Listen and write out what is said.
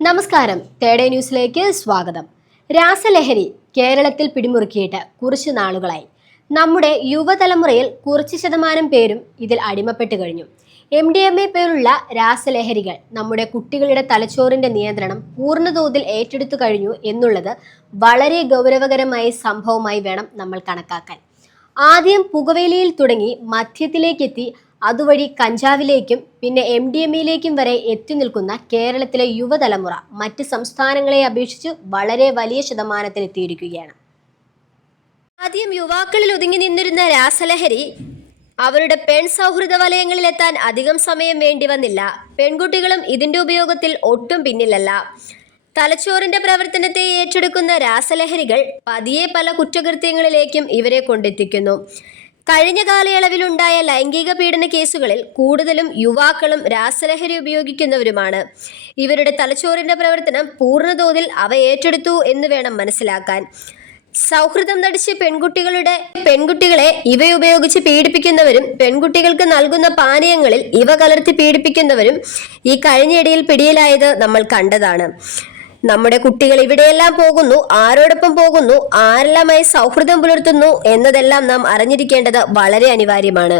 നമസ്കാരം. തേടേ ന്യൂസിലേക്ക് സ്വാഗതം. രാസലഹരി കേരളത്തിൽ പിടിമുറുക്കിയിട്ട് കുറച്ച് നാളുകളായി. നമ്മുടെ യുവതലമുറയിൽ കുറച്ച് ശതമാനം പേരും ഇതിൽ അടിമപ്പെട്ട് കഴിഞ്ഞു. എം ഡി എം എ പേരുള്ള രാസലഹരികൾ നമ്മുടെ കുട്ടികളുടെ തലച്ചോറിന്റെ നിയന്ത്രണം പൂർണതോതിൽ ഏറ്റെടുത്തു കഴിഞ്ഞു എന്നുള്ളത് വളരെ ഗൗരവകരമായ സംഭവമായി വേണം നമ്മൾ കണക്കാക്കാൻ. ആദ്യം പുകവേലിയിൽ തുടങ്ങി മദ്യത്തിലേക്കെത്തി അതുവഴി കഞ്ചാവിലേക്കും പിന്നെ എം ഡി എം ഇയിലേക്കും വരെ എത്തി നിൽക്കുന്ന കേരളത്തിലെ യുവതലമുറ മറ്റ് സംസ്ഥാനങ്ങളെ അപേക്ഷിച്ച് വളരെ വലിയ ശതമാനത്തിൽ എത്തിയിരിക്കുകയാണ്. ആദ്യം യുവാക്കളിൽ ഒതുങ്ങി നിന്നിരുന്ന രാസലഹരി അവരുടെ പെൺ സൗഹൃദ വലയങ്ങളിലെത്താൻ അധികം സമയം വേണ്ടി വന്നില്ല. പെൺകുട്ടികളും ഇതിന്റെ ഉപയോഗത്തിൽ ഒട്ടും പിന്നിലല്ല. തലച്ചോറിന്റെ പ്രവർത്തനത്തെ ഏറ്റെടുക്കുന്ന രാസലഹരികൾ പതിയെ പല കുറ്റകൃത്യങ്ങളിലേക്കും ഇവരെ കൊണ്ടെത്തിക്കുന്നു. കഴിഞ്ഞ കാലയളവിലുണ്ടായ ലൈംഗിക പീഡന കേസുകളിൽ കൂടുതലും യുവാക്കളും രാസലഹരി ഉപയോഗിക്കുന്നവരുമാണ്. ഇവരുടെ തലച്ചോറിന്റെ പ്രവർത്തനം പൂർണതോതിൽ അവ ഏറ്റെടുത്തു എന്ന് വേണം മനസ്സിലാക്കാൻ. സൗഹൃദം നടിച്ച് പെൺകുട്ടികളുടെ പെൺകുട്ടികളെ ഇവയുപയോഗിച്ച് പീഡിപ്പിക്കുന്നവരും പെൺകുട്ടികൾക്ക് നൽകുന്ന പാനീയങ്ങളിൽ ഇവ കലർത്തി പീഡിപ്പിക്കുന്നവരും ഈ കഴിഞ്ഞയിടയിൽ പിടിയിലായത് നമ്മൾ കണ്ടതാണ്. നമ്മുടെ കുട്ടികൾ ഇവിടെയെല്ലാം പോകുന്നു ആരോടൊപ്പം പോകുന്നു ആരെല്ലാമായി സൗഹൃദം പുലർത്തുന്നു എന്നതെല്ലാം നാം അറിഞ്ഞിരിക്കേണ്ടത് വളരെ അനിവാര്യമാണ്.